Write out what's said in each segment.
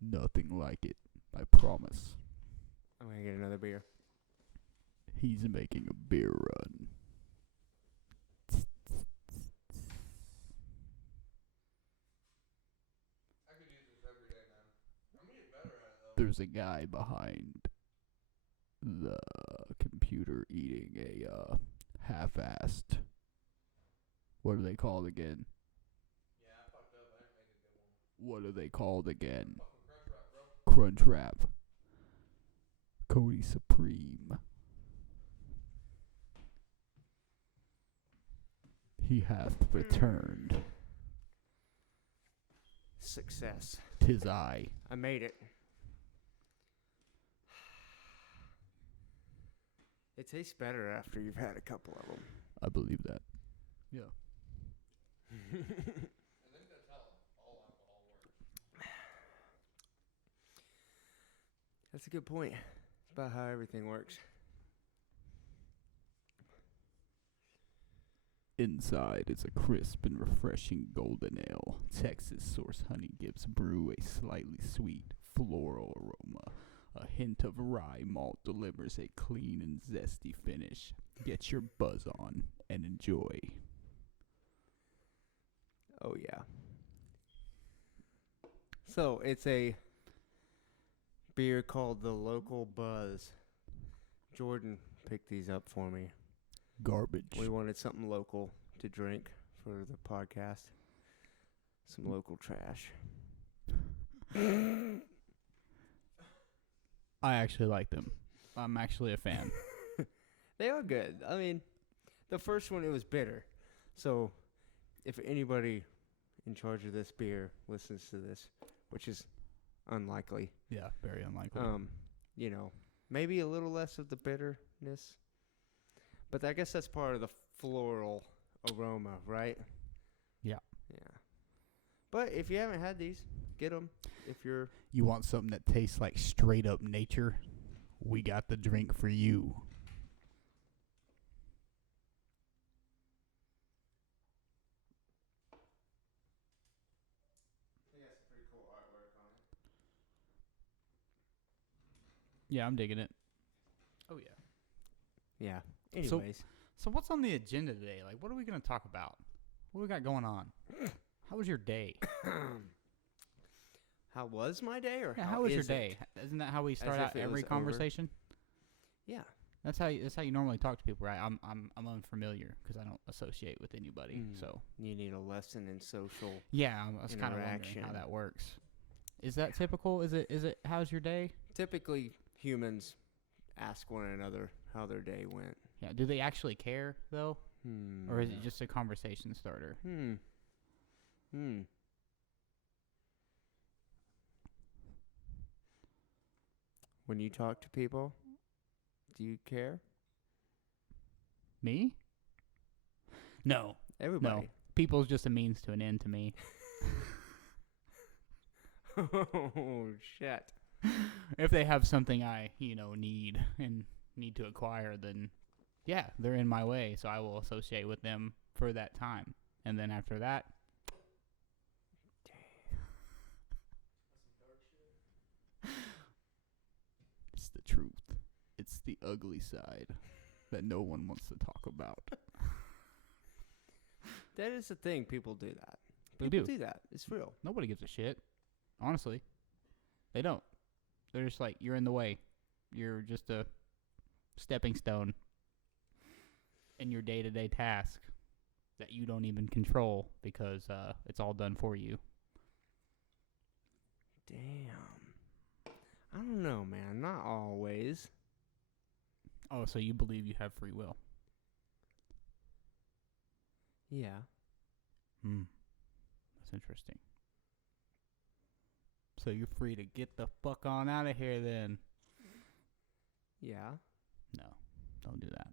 Nothing like it. I promise. I'm gonna get another beer. He's making a beer run. I could use this every day, man. I'm getting better at it, though. There's a guy behind the computer eating a half-assed. What are they called again? Yeah, I fucked up. I didn't make a good one. What are they called again? Fucking crunch wrap, bro. Crunch Wrap. Cody Supreme. He hath returned. Success. 'Tis I. I made it. It tastes better after you've had a couple of them. I believe that. Yeah. I think that's how all alcohol works. That's a good point. It's about how everything works. Inside is a crisp and refreshing golden ale. Texas source honey gives brew a slightly sweet floral aroma. A hint of rye malt delivers a clean and zesty finish. Get your buzz on and enjoy. Oh, yeah. So, it's a beer called the Local Buzz. Jordan picked these up for me. Garbage. We wanted something local to drink for the podcast. Some local trash. I actually like them. I'm actually a fan. They are good. I mean, the first one, it was bitter. So, if anybody in charge of this beer listens to this, which is unlikely, Yeah, very unlikely. you know, maybe a little less of the bitterness. But I guess that's part of the floral aroma, right? Yeah. Yeah. But if you haven't had these, get them. If you're... You want something that tastes like straight up nature? We got the drink for you. I think that's some pretty cool artwork on it. Yeah, I'm digging it. Oh, yeah. Yeah. Anyways. So what's on the agenda today? Like, what are we going to talk about? What we got going on? How was your day? How was my day, or Yeah, how how was your is day? it? Isn't that how we start As out if it every was over? conversation? Yeah. That's how you normally talk to people, right? I'm unfamiliar because I don't associate with anybody. So You need a lesson in social. yeah, I was kind of wondering Interaction. how that works. Is that typical? Is it? How's your day? Typically, humans ask one another how their day went. Yeah. Do they actually care though, or is it just a conversation starter? When you talk to people, do you care? Me? No. Everybody. No. People's just a means to an end to me. Oh, shit. If they have something I, need and need to acquire, then yeah, they're in my way, so I will associate with them for that time. And then after that, it's the truth. It's the ugly side that no one wants to talk about. That is the thing. People do that. They People do. that. It's real. Nobody gives a shit. Honestly. They don't. They're just like, you're in the way. You're just a stepping stone in your day-to-day task that you don't even control because it's all done for you. Damn. I don't know, man. Not always. Oh, so you believe you have free will? Yeah. That's interesting. So you're free to get the fuck on out of here then. Yeah. No, don't do that.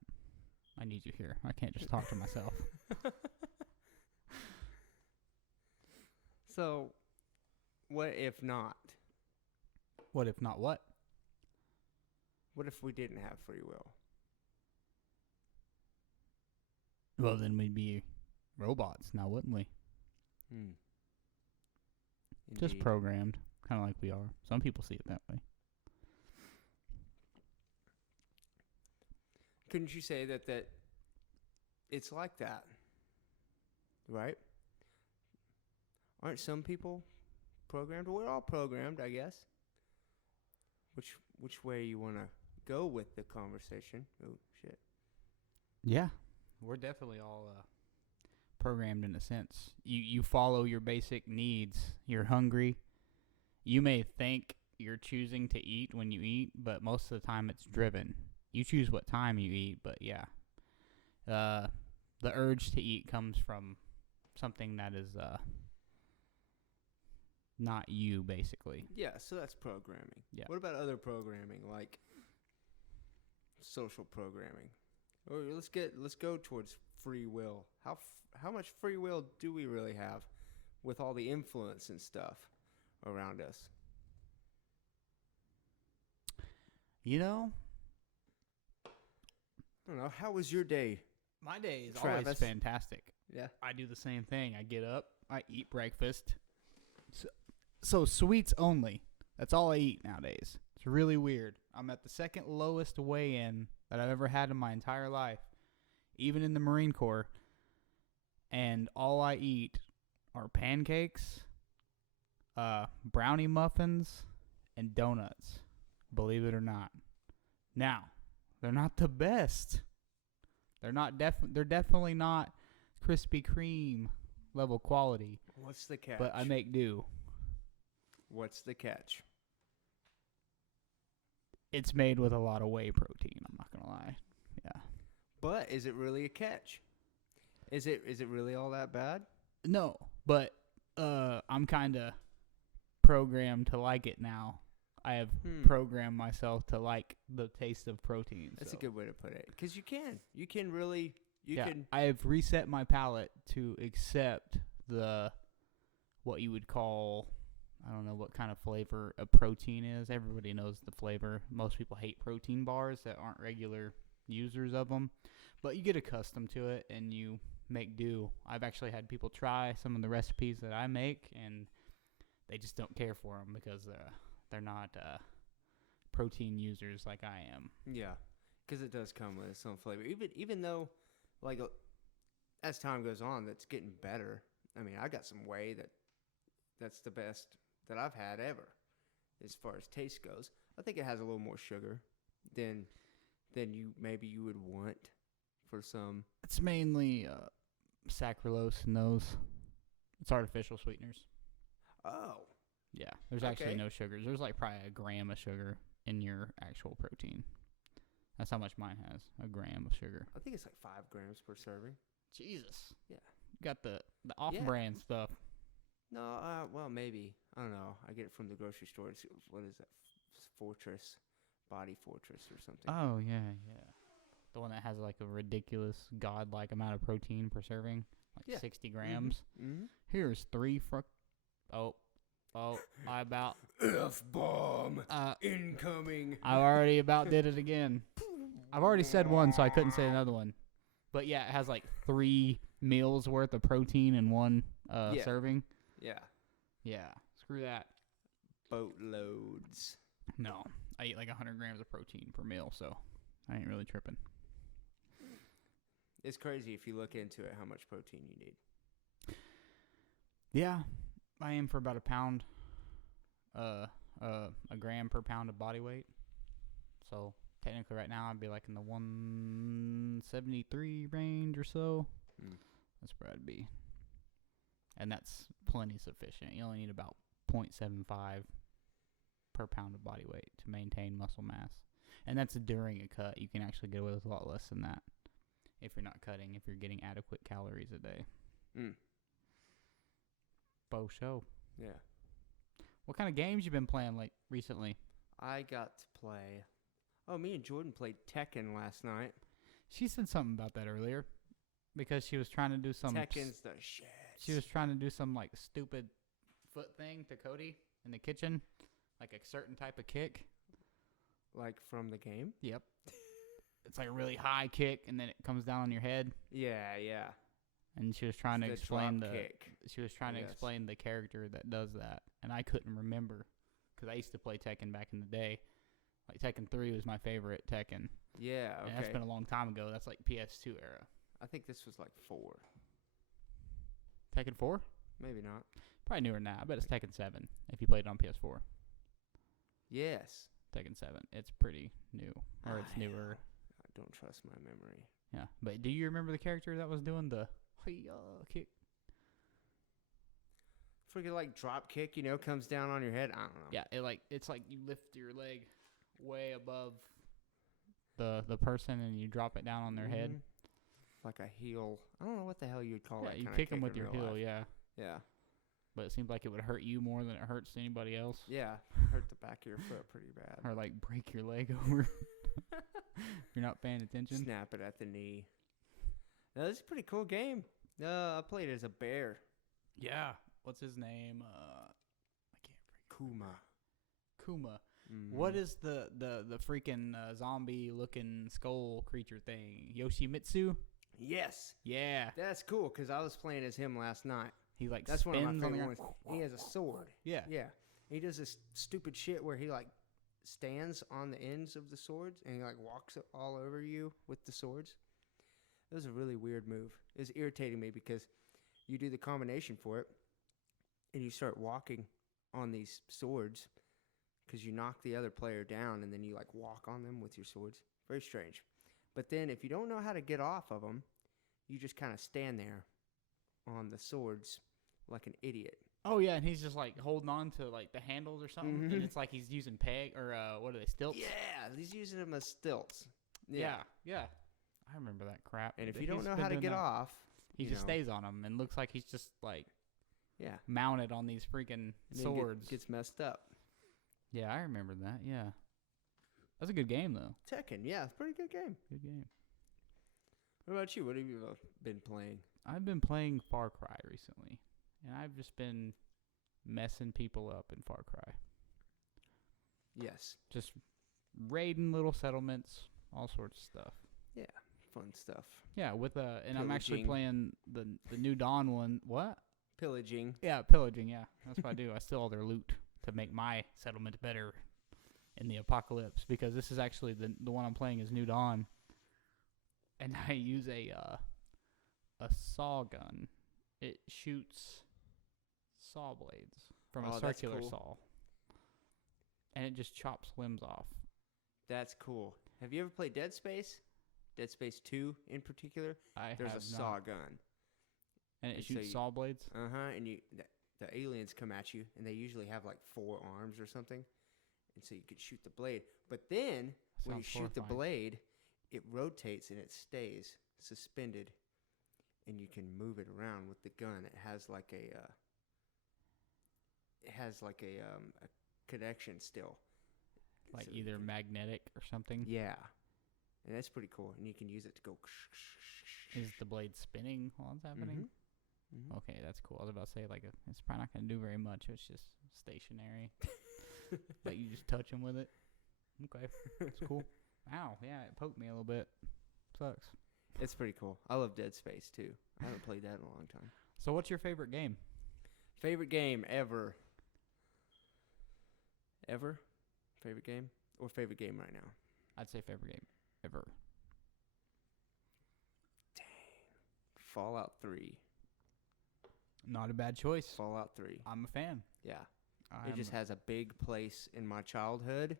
I need you here. I can't just talk to myself. So, what if not? What if not what? What if we didn't have free will? Well, then we'd be robots now, wouldn't we? Just Indeed. programmed. kind of like we are. Some people see it that way. Couldn't you say that it's like that, right? Aren't some people programmed? We're all programmed, I guess. Which way you want to go with the conversation? Oh, shit. Yeah, we're definitely all programmed in a sense. You follow your basic needs. You're hungry. You may think you're choosing to eat when you eat, but most of the time it's driven. You choose what time you eat, but yeah. The urge to eat comes from something that is not you, basically. Yeah, so that's programming. Yeah. What about other programming, like social programming? Or let's go towards free will. How much free will do we really have with all the influence and stuff around us? You know, I don't know. How was your day? my day is Travis? always fantastic. Yeah. I do the same thing. I get up, I eat breakfast. So sweets only. That's all I eat nowadays. It's really weird. I'm at the second lowest weigh-in that I've ever had in my entire life, even in the Marine Corps. And all I eat are pancakes, brownie muffins, and donuts. Believe it or not. Now, they're not the best. They're definitely not Krispy Kreme level quality. What's the catch? But I make do. What's the catch? It's made with a lot of whey protein, I'm not going to lie. Yeah. But is it really a catch? Is it really all that bad? No, but I'm kind of programmed to like it now. I have programmed myself to like the taste of protein. That's so. a good way to put it. Because you can really, can. I have reset my palate to accept what you would call, I don't know what kind of flavor a protein is. Everybody knows the flavor. Most people hate protein bars that aren't regular users of them. But you get accustomed to it and you make do. I've actually had people try some of the recipes that I make and they just don't care for them because they're not protein users like I am. Yeah, because it does come with its own flavor. Even though, like, as time goes on, that's getting better. I mean, I got some whey that's the best that I've had ever, as far as taste goes. I think it has a little more sugar than you would want for some. It's mainly saccharose in those. It's artificial sweeteners. Oh. Yeah, there's actually no sugars. There's like probably a gram of sugar in your actual protein. That's how much mine has, a gram of sugar. I think it's like 5 grams per serving. Jesus. Yeah. You got the off-brand stuff. No, well, maybe. I don't know. I get it from the grocery store. What is that? Fortress, Body Fortress or something. Oh, yeah. The one that has like a ridiculous godlike amount of protein per serving, like 60 grams. Mm-hmm. Here's 3 I about F-bomb incoming. I already about did it again. I've already said one, so I couldn't say another one. But yeah, it has like 3 meals worth of protein in one serving. Yeah. Yeah. Screw that. Boatloads. No, I eat like 100 grams of protein per meal, so I ain't really tripping. It's crazy if you look into it how much protein you need. Yeah. I aim for about a pound, a gram per pound of body weight. So technically right now I'd be like in the 173 range or so. That's where I'd be. And that's plenty sufficient. You only need about 0.75 per pound of body weight to maintain muscle mass. And that's during a cut. You can actually get away with a lot less than that if you're not cutting, if you're getting adequate calories a day. Show. Yeah. What kind of games you been playing like recently? I got to play. Oh, me and Jordan played Tekken last night. She said something about that earlier because she was trying to do some. Tekken's the shit. She was trying to do some like stupid foot thing to Cody in the kitchen, like a certain type of kick. Like from the game? Yep. It's like a really high kick, and then it comes down on your head. Yeah. And she was trying to explain kick. She was trying to explain the character that does that, and I couldn't remember. because I used to play Tekken back in the day. Like Tekken 3 was my favorite Tekken. Yeah, okay. And that's been a long time ago. That's like PS2 era. I think this was like 4. Tekken 4? Maybe not. Probably newer than that. I bet it's Tekken 7 if you played it on PS4. Yes. Tekken 7. It's pretty new. Or it's newer. I don't trust my memory. Yeah. But do you remember the character that was doing the kick? Freaking like drop kick, comes down on your head. I don't know. Yeah, it's like you lift your leg way above the person and you drop it down on their head. Like a heel. I don't know what the hell you'd call that. Yeah, you kick them with your heel, life. yeah. Yeah. But it seems like it would hurt you more than it hurts anybody else. Yeah, hurt the back of your foot pretty bad. Or like break your leg over. You're not paying attention. Snap it at the knee. Now, this is a pretty cool game. I played as a bear. Yeah. What's his name? I can't remember. Kuma. Mm-hmm. What is the freaking zombie-looking skull creature thing? Yoshimitsu? Yes. Yeah. That's cool, because I was playing as him last night. He like That's one spins of my on the favorite ground. ones. He has a sword. Yeah. Yeah. He does this stupid shit where he like stands on the ends of the swords and he like walks all over you with the swords. It was a really weird move. It was irritating me because you do the combination for it and you start walking on these swords because you knock the other player down and then you like walk on them with your swords. Very strange. But then if you don't know how to get off of them, you just kind of stand there on the swords like an idiot. Oh yeah, and he's just like holding on to like the handles or something, Mm-hmm. and it's like he's using peg or what are they, stilts? Yeah, he's using them as stilts. Yeah. I remember that crap. And if But you don't he's know been how to doing get that. off, He just stays on them and looks like he's just like mounted on these freaking swords. Gets messed up. Yeah, I remember that. Yeah, that's a good game though. Tekken, yeah, it's a pretty good game. Good game. What about you? What have you been playing? I've been playing Far Cry recently, and I've just been messing people up in Far Cry. Yes. Just raiding little settlements, all sorts of stuff. Yeah, fun stuff. Yeah, and I'm actually Pillaging. playing the New Dawn one. What? Pillaging. Yeah, pillaging. Yeah, that's what I do. I steal all their loot to make my settlement better in the apocalypse, because this is actually the one I'm playing is New Dawn, and I use a saw gun. It shoots saw blades from a circular saw, and it just chops limbs off. That's cool. Have you ever played Dead Space? Dead Space 2 in particular? There's a saw gun. And it shoots saw blades? Uh-huh, and the aliens come at you, and they usually have like 4 arms or something, and so you could shoot the blade. But then, when you shoot the blade, it rotates and it stays suspended, and you can move it around with the gun. It has like a connection still. Like either magnetic or something? Yeah. And that's pretty cool. And you can use it to go. Is the blade spinning while it's happening? Mm-hmm. Okay, that's cool. I was about to say, it's probably not going to do very much. It's just stationary. Like, you just touch them with it. Okay, that's cool. Ow, yeah, it poked me a little bit. Sucks. It's pretty cool. I love Dead Space, too. I haven't played that in a long time. So what's your favorite game? Favorite game ever? Ever? Favorite game? Or favorite game right now? I'd say favorite game ever. Dang. Fallout 3. Not a bad choice. Fallout 3. I'm a fan. Yeah. It just has a big place in my childhood.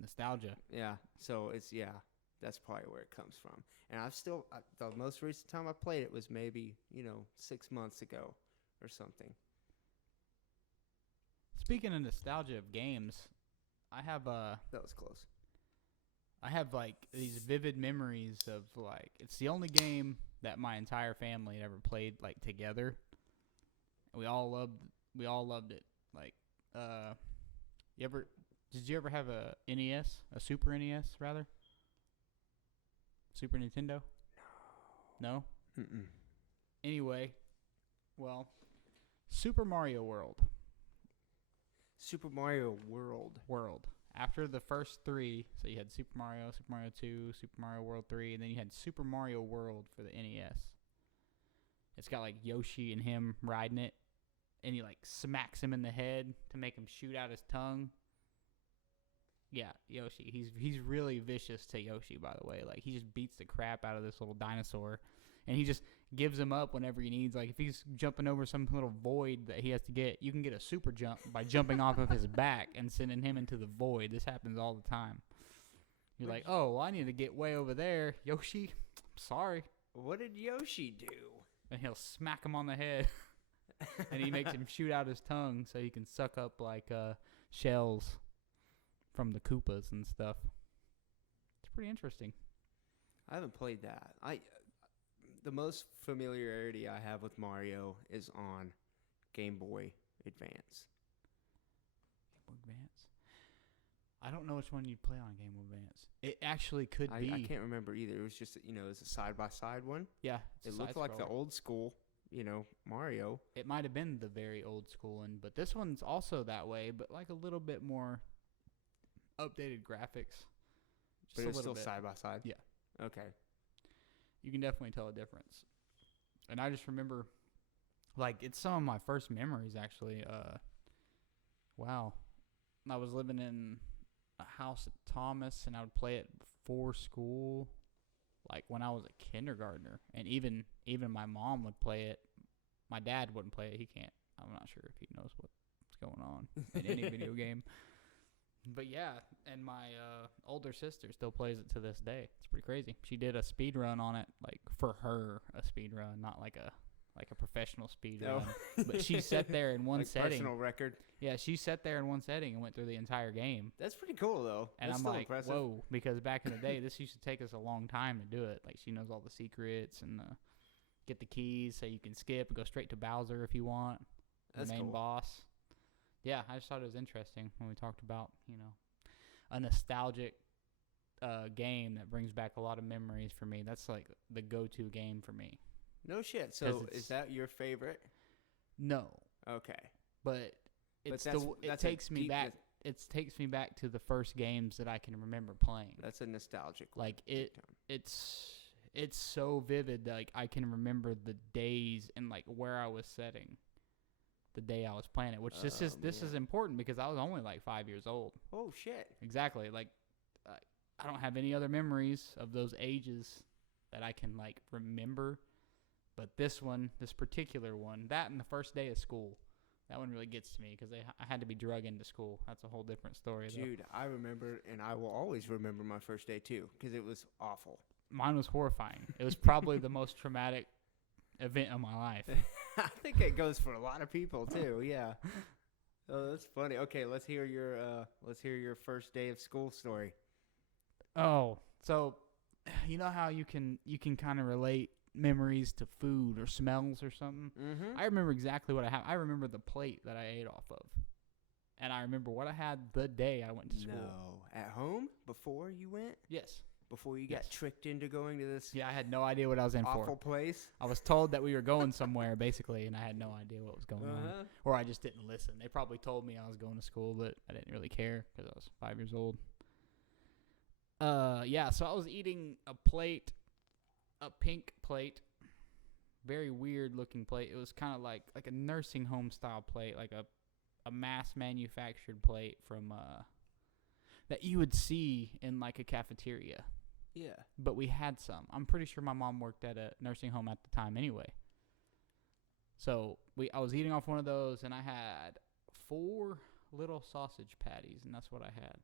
Nostalgia. Yeah. So that's probably where it comes from. And the most recent time I played it was maybe, 6 months ago or something. Speaking of nostalgia of games, I have That was close. I have like these vivid memories of it's the only game that my entire family had ever played together. We all loved it. Did you ever have a NES, a Super NES rather? Super Nintendo? No. Mm-mm. Anyway, well, Super Mario World. Super Mario World. After the first 3, so you had Super Mario 2, Super Mario World 3, and then you had Super Mario World for the NES. It's got Yoshi and him riding it, and he smacks him in the head to make him shoot out his tongue. Yeah, Yoshi. He's really vicious to Yoshi, by the way. Like, he just beats the crap out of this little dinosaur, and he just gives him up whenever he needs. Like, if he's jumping over some little void that he has to get, you can get a super jump by jumping off of his back and sending him into the void. This happens all the time. You're like, oh, well, I need to get way over there. Yoshi, sorry. What did Yoshi do? And he'll smack him on the head, and he makes him shoot out his tongue so he can suck up, like, shells from the Koopas and stuff. It's pretty interesting. I haven't played that. The most familiarity I have with Mario is on Game Boy Advance. Game Boy Advance? I don't know which one you'd play on Game Boy Advance. It actually could be. I can't remember either. It was just, it was a side-by-side one. Yeah. It looked like the old school, Mario. It might have been the very old school one, but this one's also that way, but like a little bit more updated graphics. But it's still side-by-side? Yeah. Okay. You can definitely tell a difference. And I just remember, like, it's some of my first memories, actually. Wow. I was living in a house at Thomas, and I would play it before school, like when I was a kindergartner. And even my mom would play it. My dad wouldn't play it. He can't. I'm not sure if he knows what's going on in any video game. But yeah, and my older sister still plays it to this day. It's pretty crazy. She did a speed run on it, like for her, a speed run, not like a professional speed run. But she sat there in one like setting. Personal record. Yeah, she sat there in one setting and went through the entire game. That's pretty cool, though. And That's I'm still like, impressive. whoa, because back in the day, this used to take us a long time to do it. Like, she knows all the secrets and get the keys so you can skip and go straight to Bowser if you want, That's the main cool. boss. Yeah, I just thought it was interesting when we talked about, a nostalgic game that brings back a lot of memories for me. That's like the go-to game for me. No shit. So is that your favorite? No. Okay. But it takes me back. It takes me back to the first games that I can remember playing. That's a nostalgic one. Like it's so vivid. Like, I can remember the days and like where I was sitting the day I was playing it. Which this is important because I was only like 5 years old. Oh shit! Exactly. Like, I don't have any other memories of those ages that I can like remember. But this particular one, that and the first day of school, that one really gets to me because I had to be drug into school. That's a whole different story, though. Dude, I remember, and I will always remember my first day, too, because it was awful. Mine was horrifying. It was probably the most traumatic event of my life. I think it goes for a lot of people, too, yeah. Oh, that's funny. Okay, let's hear your first day of school story. Oh, so you know how you can kind of relate memories to food or smells or something? Mm-hmm. I remember exactly what I have. I remember the plate that I ate off of. And I remember what I had the day I went to school. No. At home? Before you went? Yes. Before you got tricked into going to this Yeah, I had no idea what I was in awful for. place? I was told that we were going somewhere, basically, and I had no idea what was going on. Or I just didn't listen. They probably told me I was going to school, but I didn't really care because I was 5 years old. Yeah, so I was eating a pink plate, very weird looking plate. It was kind of like a nursing home style plate, like a mass manufactured plate from that you would see in like a cafeteria. Yeah. But we had some. I'm pretty sure my mom worked at a nursing home at the time anyway. So I was eating off one of those, and I had 4 little sausage patties, and that's what I had.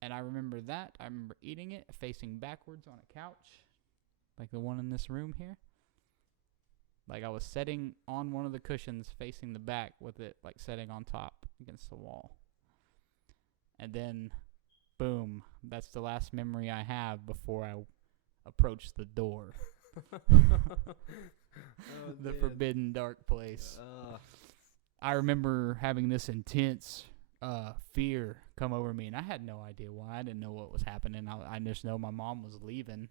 And I remember that. I remember eating it facing backwards on a couch, like the one in this room here. Like, I was sitting on one of the cushions facing the back with it, like, sitting on top against the wall. And then, boom, that's the last memory I have before I approach the door. The forbidden dark place. I remember having this intense fear come over me, and I had no idea why. I didn't know what was happening. I just know my mom was leaving,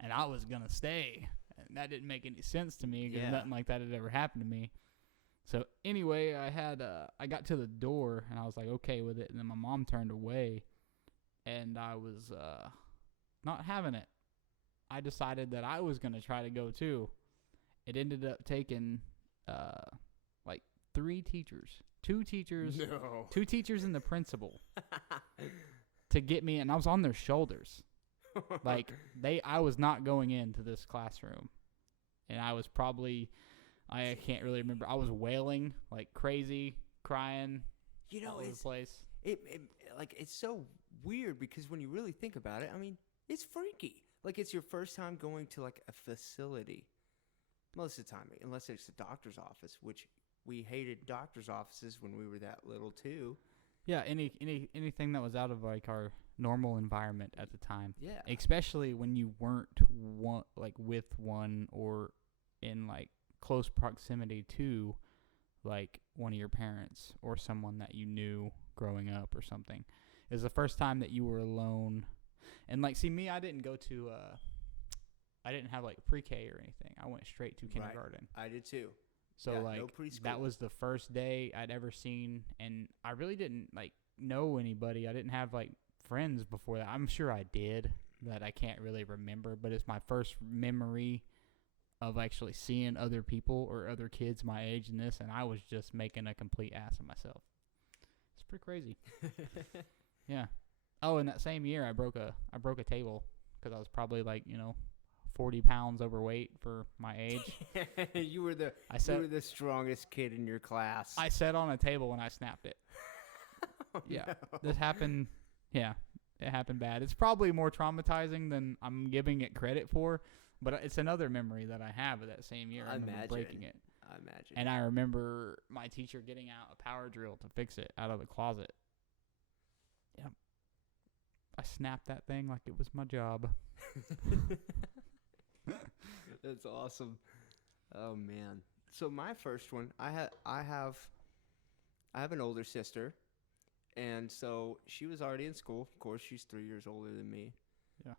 and I was going to stay. And that didn't make any sense to me because nothing like that had ever happened to me. So anyway, I got to the door, and I was like, okay with it. And then my mom turned away, and I was not having it. I decided that I was going to try to go too. It ended up taking like 3 teachers two teachers, No. two teachers and the principal to get me, and I was on their shoulders. Like I was not going into this classroom, and I was probably, I can't really remember. I was wailing like crazy, crying, all over the place. It's so weird because when you really think about it, I mean, it's freaky. Like it's your first time going to like a facility. Most of the time, unless it's a doctor's office, which we hated doctor's offices when we were that little too. Yeah, anything that was out of like our normal environment at the time. Yeah. Especially when you weren't with one or in like close proximity to like one of your parents or someone that you knew growing up or something. It was the first time that you were alone. And like, see, me, I didn't go to I didn't have like pre-K or anything. I went straight to kindergarten. I did too. So yeah, like no preschool. That was the first day I'd ever seen, and I really didn't like know anybody. I didn't have like friends before that. I'm sure I did that I can't really remember, but it's my first memory of actually seeing other people or other kids my age in this, and I was just making a complete ass of myself. It's pretty crazy. Yeah. Oh, in that same year I broke a table because I was probably like 40 pounds overweight for my age. You were the strongest kid in your class. I sat on a table and I snapped it. Oh, yeah. No. This happened. Yeah, it happened bad. It's probably more traumatizing than I'm giving it credit for, but it's another memory that I have of that same year. I remember breaking it. I imagine. And I remember my teacher getting out a power drill to fix it out of the closet. Yep. I snapped that thing like it was my job. That's awesome. Oh man. So my first one, I have an older sister, and so she was already in school. Of course, she's 3 years older than me. Yeah.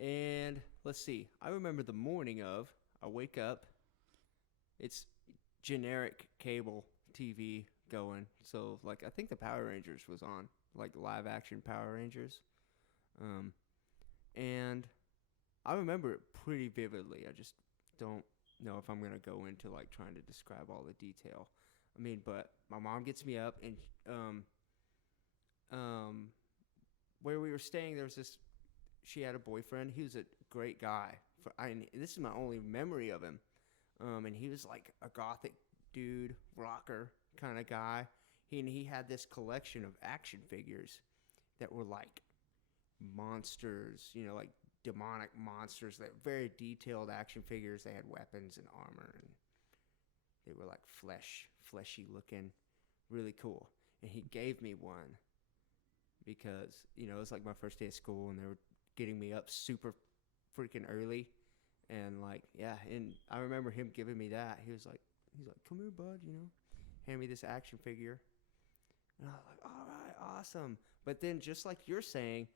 And let's see. I remember the morning of. I wake up. It's generic cable TV going. So like I think the Power Rangers was on, like live action Power Rangers. And I remember it pretty vividly. I just don't know if I'm going to go into like trying to describe all the detail. I mean, but my mom gets me up, and where we were staying, there was this, she had a boyfriend. He was a great guy. This is my only memory of him. And he was like a gothic dude, rocker kind of guy. He had this collection of action figures that were like monsters, like demonic monsters, that very detailed action figures. They had weapons and armor, and they were like fleshy looking, really cool. And he gave me one because it was like my first day of school, and they were getting me up super freaking early, and like and I remember him giving me that. He's like come here bud, hand me this action figure, and I was like, all right, awesome. But then just like you're saying,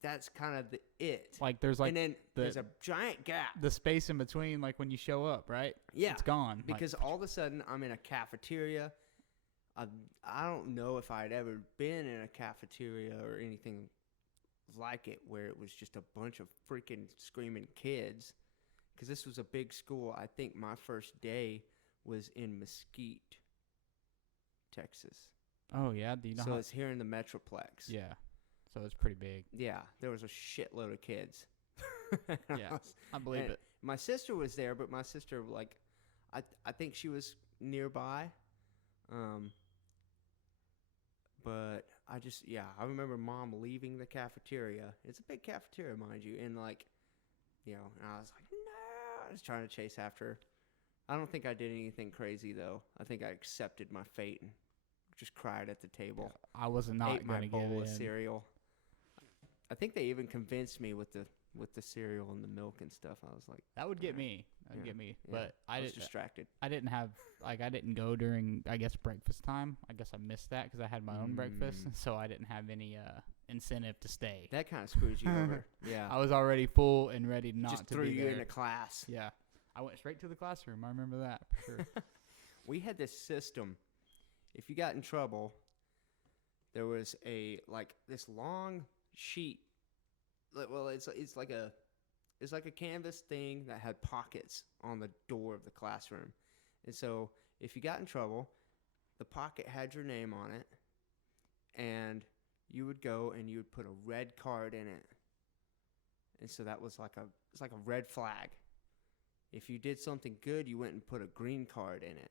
that's kind of it. Like there's like, and then there's a giant gap. The space in between, like when you show up, right? Yeah, it's gone. Because all of a sudden I'm in a cafeteria. I don't know if I'd ever been in a cafeteria or anything like it, where it was just a bunch of freaking screaming kids. Because this was a big school. I think my first day was in Mesquite, Texas. Oh yeah, do you know? So it's here in the Metroplex. Yeah. So it's pretty big. Yeah, there was a shitload of kids. Yeah, I believe it. My sister was there, but my sister, like, I think she was nearby. But I remember Mom leaving the cafeteria. It's a big cafeteria, mind you. And, like, and I was like, no. I was trying to chase after her. I don't think I did anything crazy, though. I think I accepted my fate and just cried at the table. Yeah, I was not going to give in. Bowl of cereal. I think they even convinced me with the cereal and the milk and stuff. I was like, that would get me. That would get me. But I was distracted. I didn't have I didn't go during breakfast time. I guess I missed that because I had my own breakfast, so I didn't have any incentive to stay. That kind of screws you over. Yeah, I was already full and ready not just to threw be you there. in a class. Yeah, I went straight to the classroom. I remember that for sure. We had this system. If you got in trouble, there was this long sheet. Well, it's like a canvas thing that had pockets on the door of the classroom, and so if you got in trouble, the pocket had your name on it, and you would go and you would put a red card in it. And so that was it's like a red flag. If you did something good, you went and put a green card in it.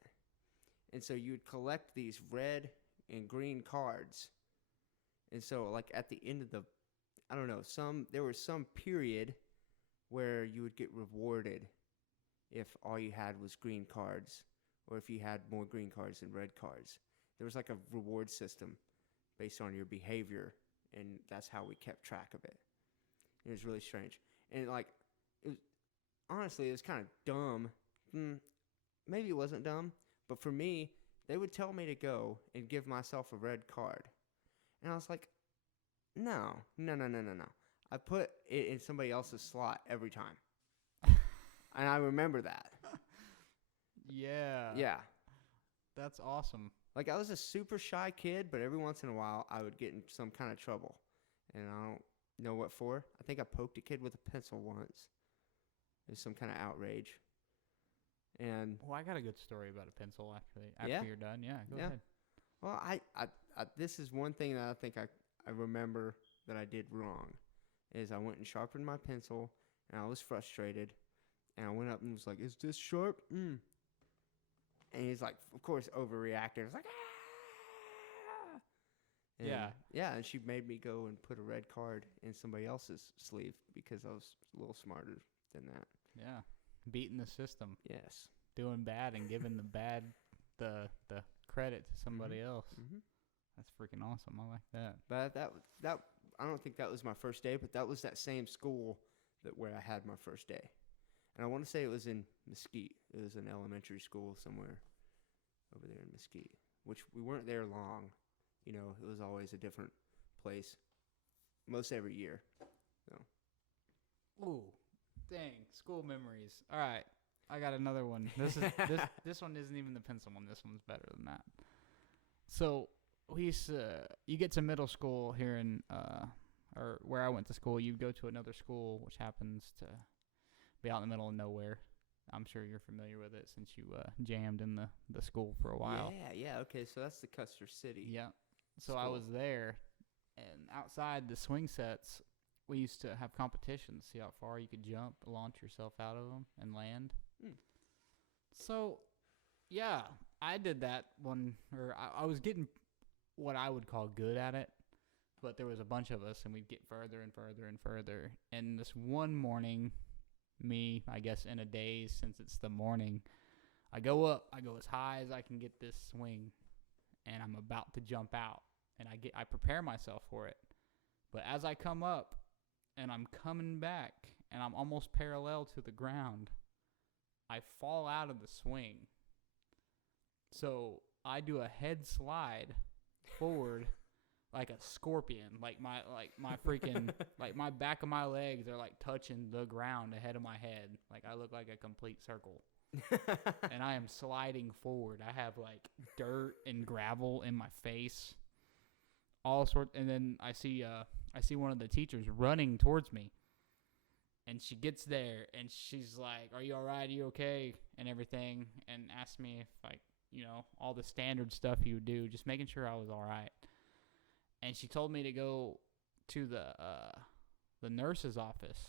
And so you would collect these red and green cards. And so like at the end of I don't know, there was some period where you would get rewarded if all you had was green cards, or if you had more green cards than red cards. There was like a reward system based on your behavior, and that's how we kept track of it. It was really strange. And honestly, it was kind of dumb. Maybe it wasn't dumb, but for me, they would tell me to go and give myself a red card. And I was like, no. I put it in somebody else's slot every time. And I remember that. Yeah. Yeah. That's awesome. Like, I was a super shy kid, but every once in a while, I would get in some kind of trouble. And I don't know what for. I think I poked a kid with a pencil once. It was some kind of outrage. And I got a good story about a pencil after you're done. Yeah, go ahead. Well, I this is one thing that I think I remember that I did wrong, is I went and sharpened my pencil, and I was frustrated, and I went up and was like, "Is this sharp?" And he's like, of course, overreacting. It's like, ah! And yeah, and she made me go and put a red card in somebody else's sleeve because I was a little smarter than that. Yeah, beating the system. Yes. Doing bad and giving the credit to somebody else. Mm-hmm. That's freaking awesome. I like that. But that I don't think that was my first day, but that was that same school where I had my first day. And I want to say it was in Mesquite. It was an elementary school somewhere over there in Mesquite, which we weren't there long. You know, it was always a different place most every year. So. Ooh, dang, school memories. All right, I got another one. This one isn't even the pencil one. This one's better than that. So you get to middle school here or where I went to school. You go to another school, which happens to be out in the middle of nowhere. I'm sure you're familiar with it since you jammed in the school for a while. Yeah. Okay, so that's the Custer City. Yeah. So school. I was there, and outside the swing sets, we used to have competitions, see how far you could jump, launch yourself out of them, and land. So, yeah, I did that one, or I was getting what I would call good at it, but there was a bunch of us, and we'd get further and further and further. And this one morning, me, I guess in a daze, since it's the morning, I go up, I go as high as I can get this swing, and I'm about to jump out, and I prepare myself for it. But as I come up, and I'm coming back, and I'm almost parallel to the ground, I fall out of the swing. So I do a head slide forward like a scorpion. Like my freaking like my back of my legs are like touching the ground ahead of my head. Like I look like a complete circle. And I am sliding forward. I have like dirt and gravel in my face. All sorts, and then I see one of the teachers running towards me. And she gets there, and she's like, "Are you all right? Are you okay?" And everything, and asked me if, like, you know, all the standard stuff you would do, just making sure I was all right. And she told me to go to the nurse's office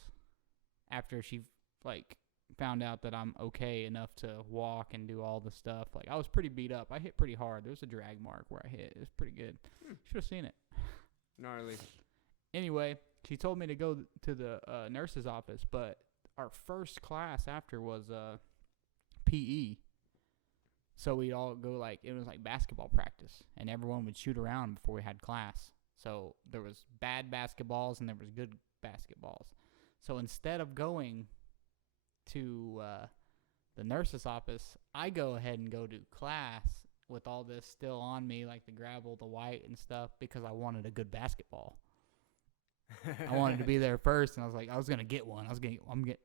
after she, like, found out that I'm okay enough to walk and do all the stuff. Like, I was pretty beat up. I hit pretty hard. There was a drag mark where I hit. It was pretty good. Should have seen it. Gnarly. Anyway, she told me to go to the nurse's office, but our first class after was PE. So we'd all go, like, it was like basketball practice, and everyone would shoot around before we had class. So there was bad basketballs and there was good basketballs. So instead of going to the nurse's office, I go ahead and go to class with all this still on me, like the gravel, the white and stuff, because I wanted a good basketball. I wanted to be there first, and I was like, I was going to get one.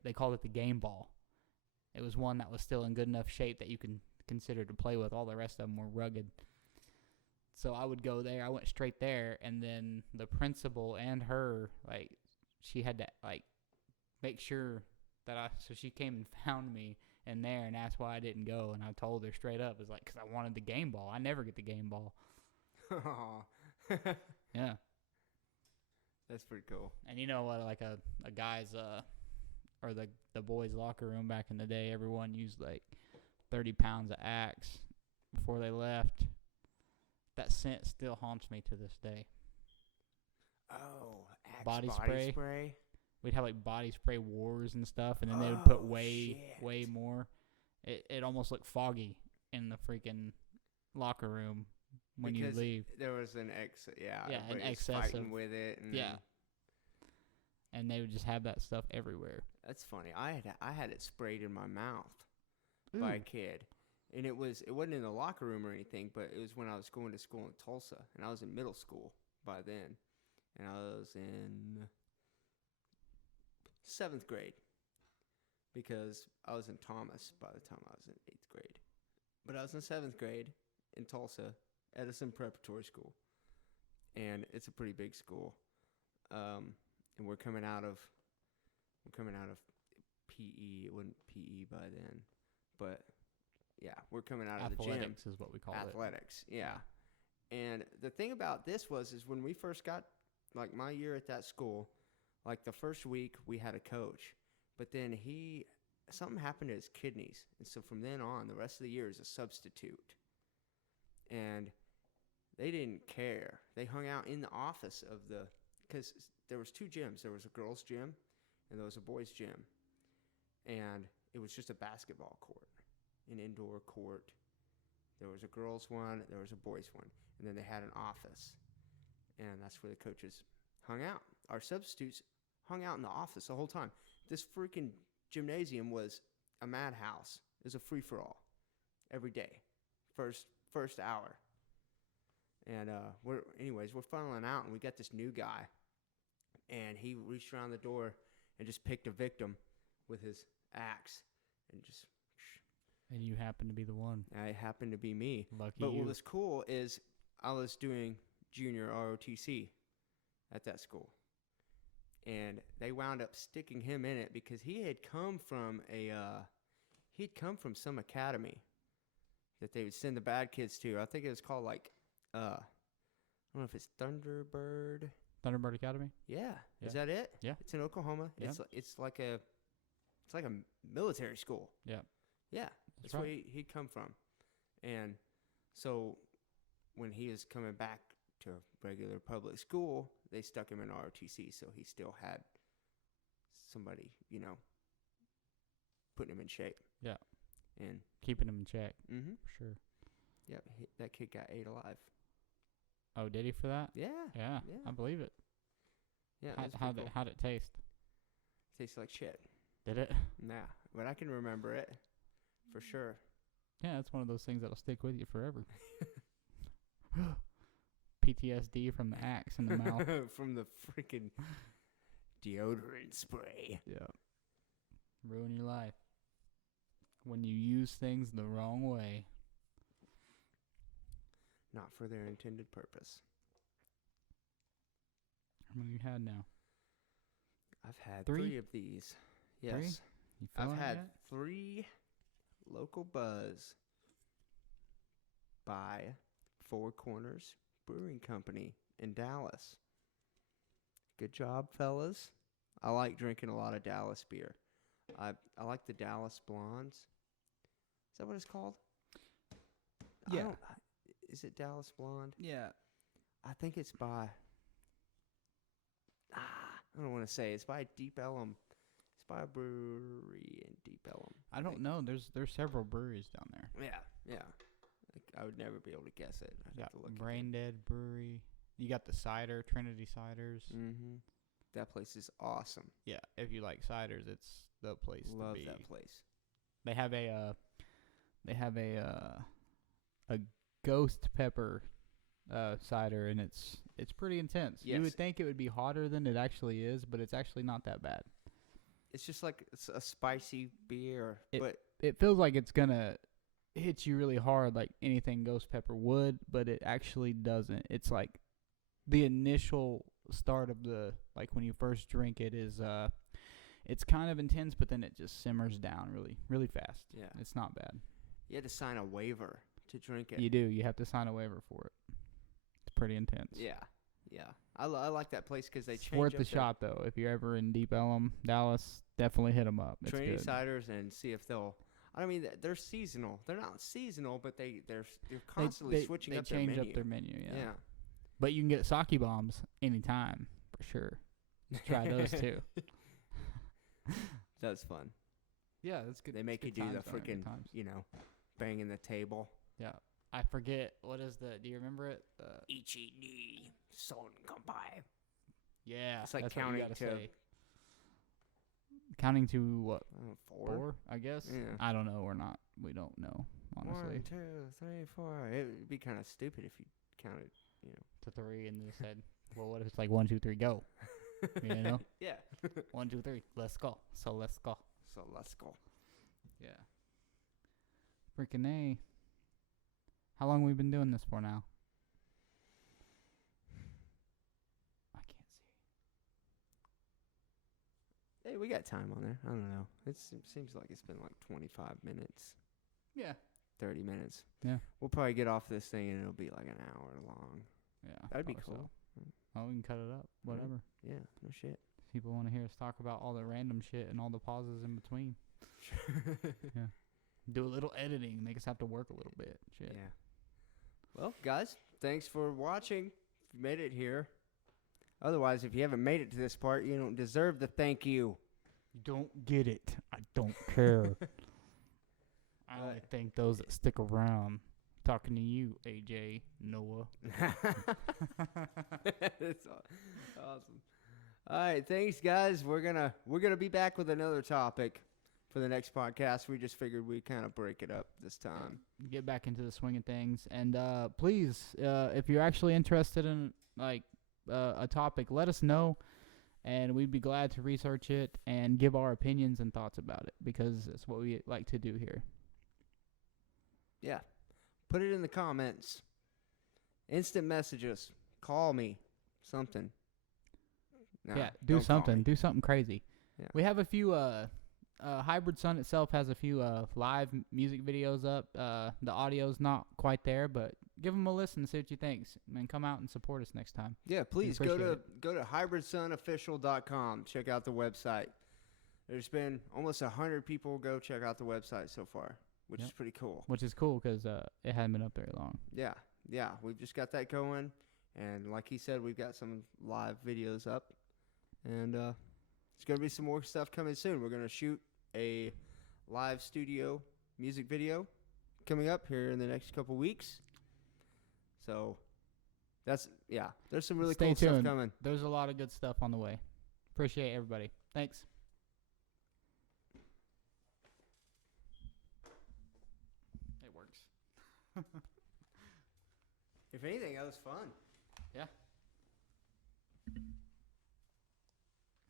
They called it the game ball. It was one that was still in good enough shape that you can consider to play with. All the rest of them were rugged. So I would go there. I went straight there, and then the principal and her, like, she had to, like, make sure that so she came and found me in there, and that's why I didn't go. And I told her straight up, it's like, because I wanted the game ball. I never get the game ball. Yeah. That's pretty cool. And you know what? Like a guy's or the boys' locker room back in the day, everyone used like 30 pounds of Axe before they left. That scent still haunts me to this day. Oh, Axe Body spray. We'd have like body spray wars and stuff, and then they would put way more. It almost looked foggy in the freaking locker room when because you leave. There was an an excess fighting of, with it. And and they would just have that stuff everywhere. That's funny. I had it sprayed in my mouth by a kid, and it wasn't in the locker room or anything, but it was when I was going to school in Tulsa, and I was in middle school by then, and I was in 7th grade because I was in Thomas by the time I was in 8th grade, but I was in 7th grade in Tulsa, Edison Preparatory School, and it's a pretty big school, and we're coming out of PE. It wasn't PE by then, but yeah, we're coming out of the gym. Athletics is what we call it. Athletics, yeah. And the thing about this is when we first got, like my year at that school, like the first week we had a coach, but then something happened to his kidneys, and so from then on, the rest of the year is a substitute. And they didn't care. They hung out in the office because there was 2 gyms. There was a girls' gym, and there was a boys' gym. And it was just a basketball court, an indoor court. There was a girls' one, there was a boys' one, and then they had an office. And that's where the coaches hung out. Our substitutes hung out in the office the whole time. This freaking gymnasium was a madhouse. It was a free-for-all every day, first hour. And we're funneling out, and we got this new guy, and he reached around the door and just picked a victim with his axe, and just. And you happened to be the one. I happened to be me. Lucky but you. What was cool is I was doing junior ROTC at that school, and they wound up sticking him in it because he had come from some academy that they would send the bad kids to. I think it was called like I don't know if it's Thunderbird Academy? Yeah. Is that it? Yeah. It's in Oklahoma. Yeah. It's like a military school. Yeah. Yeah. That's where he'd come from. And so when he was coming back to regular public school, they stuck him in ROTC, so he still had somebody, putting him in shape. Yeah. And keeping him in check. Mm-hmm. For sure. Yeah, that kid got ate alive. Oh, did he for that? Yeah. Yeah. I believe it. Yeah. How'd it taste? Tastes like shit. Did it? Nah, but I can remember it for sure. Yeah, it's one of those things that'll stick with you forever. PTSD from the axe in the mouth. From the freaking deodorant spray. Yeah. Ruin your life. When you use things the wrong way. Not for their intended purpose. How many you had now? I've had 3? 3 of these. Yes. 3? You I've had yet? 3 local buzz by Four Corners Brewing Company in Dallas. Good job, fellas. I like drinking a lot of Dallas beer. I like the Dallas Blondes. Is that what it's called? Yeah. Is it Dallas Blonde? Yeah. I think it's by. I don't want to say. It's by Deep Ellum. It's by a brewery in Deep Ellum. I don't know. There's several breweries down there. Yeah. I would never be able to guess it. I'd have to look. Brain Dead Brewery. You got the cider, Trinity Ciders. Mm-hmm. That place is awesome. Yeah, if you like ciders, it's the place to Love be. that place. They have a ghost pepper cider, and it's pretty intense. Yes. You would think it would be hotter than it actually is, but it's actually not that bad. It's just like it's a spicy beer, but it feels like it's gonna hit you really hard, like anything ghost pepper would, but it actually doesn't. It's like the initial start of the, like when you first drink it is it's kind of intense, but then it just simmers down really, really fast. Yeah. It's not bad. You had to sign a waiver to drink it. You do. You have to sign a waiver for it. It's pretty intense. Yeah. Yeah. I like that place because they It's change worth up the shot, though. If you're ever in Deep Ellum, Dallas, definitely hit them up. It's Trinity good. Ciders and see if they'll. I mean, they're seasonal. They're not seasonal, but they're constantly switching up their menu. They change up their menu, Yeah. But you can get sake bombs anytime, for sure. Try those, too. That's fun. Yeah, that's good. They make you do the freaking, banging the table. Yeah. I forget, what is do you remember it? Ichi ni son kanpai. Yeah. It's like that's what you counting gotta to. say. Counting to what? 4? I guess? Yeah. I don't know or not. We don't know, honestly. 1, 2, 3, 4. It would be kind of stupid if you counted, To 3 and just said, well, what if it's like 1, 2, 3, go? You know? Yeah. 1, 2, 3, let's go. So let's go. So let's go. Yeah. Freaking A. How long we been doing this for now? I can't see. Hey, we got time on there. I don't know. It seems like it's been like 25 minutes. Yeah. 30 minutes. Yeah. We'll probably get off this thing and it'll be like an hour long. Yeah. That'd be probably cool. So. Oh, we can cut it up. Whatever. Yeah, no shit. People want to hear us talk about all the random shit and all the pauses in between. Yeah. Do a little editing. Make us have to work a little bit. Shit. Yeah. Well, guys, thanks for watching. If you made it here. Otherwise, if you haven't made it to this part, you don't deserve the thank you. You don't get it. I don't care. I only thank those that stick around. Talking to you, AJ, Noah. That's awesome. All right, thanks, guys. We're gonna be back with another topic for the next podcast. We just figured we'd kind of break it up this time. Get back into the swing of things, and please, if you're actually interested in a topic, let us know, and we'd be glad to research it and give our opinions and thoughts about it because it's what we like to do here. Yeah. Put it in the comments. Instant messages. Call me. Something. No, yeah, do don't call something. me. Do something crazy. Yeah. We have a few. Hybrid Sun itself has a few live music videos up. The audio's not quite there, but give them a listen and see what you think. And come out and support us next time. Yeah, please go appreciate to hybridsunofficial.com. Check out the website. There's been almost 100 people go check out the website so far, which is pretty cool. Which is cool because it hadn't been up very long. Yeah, we've just got that going. And like he said, we've got some live videos up. And there's going to be some more stuff coming soon. We're going to shoot a live studio music video coming up here in the next couple weeks. So there's some really Stay cool tuned. stuff coming. There's a lot of good stuff on the way. Appreciate everybody. Thanks. It works. If anything, that was fun. Yeah.